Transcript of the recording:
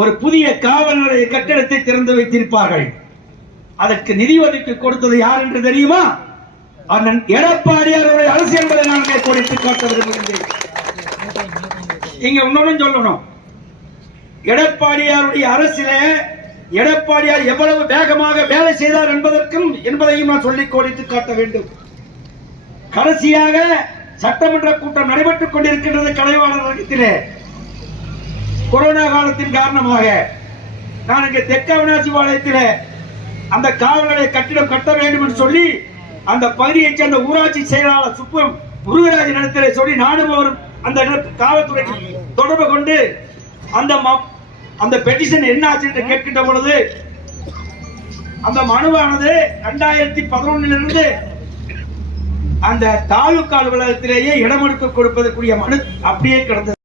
ஒரு புதிய காவல் நிலைய கட்டிடத்தை திறந்து வைத்திருப்பார்கள். அதற்கு நிதி ஒதுக்கி கொடுத்தது யார் என்று தெரியுமா? அண்ணன் எடப்பாடியாருடைய அரசு என்பதை நான் கோடிட்டு காட்ட விரும்புகின்றேன் இங்க இன்னொன்னு சொல்லணும். எடப்பாடியாருடைய அரசில எடப்பாடியார் எவ்வளவு வேகமாக வேலை செய்தார் என்பதற்கும் என்பதையும் நான் சொல்லி கோடித்து காட்ட வேண்டும். கடைசியாக சட்டமன்ற கூட்டம் நடைபெற்றுக் கொண்டிருக்கின்றது கலைவாணர் கொரோனா காலத்தின் காரணமாக நான் இங்கே தெற்க அவினாசி பாளையத்தில் அந்த காவல்நிலைய கட்டிடம் கட்ட வேண்டும் என்று சொல்லி அந்த பகுதியைச் சேர்ந்த ஊராட்சி செயலாளர் சுப்பம் முருகராஜ் இடத்திலே சொல்லி நானும் அவரும் அந்த காவல்துறைக்கு தொடர்பு கொண்டு அந்த ம- அந்த பெட்டிஷன் என்ன ஆச்சு என்று கேட்கின்ற பொழுது அந்த மனுவானது ரெண்டாயிரத்தி பதினொன்னிலிருந்து அந்த தாலுகா அலுவலகத்திலேயே இடமொடுக்க கொடுப்பதற்குரிய மனு அப்படியே கிடந்தது.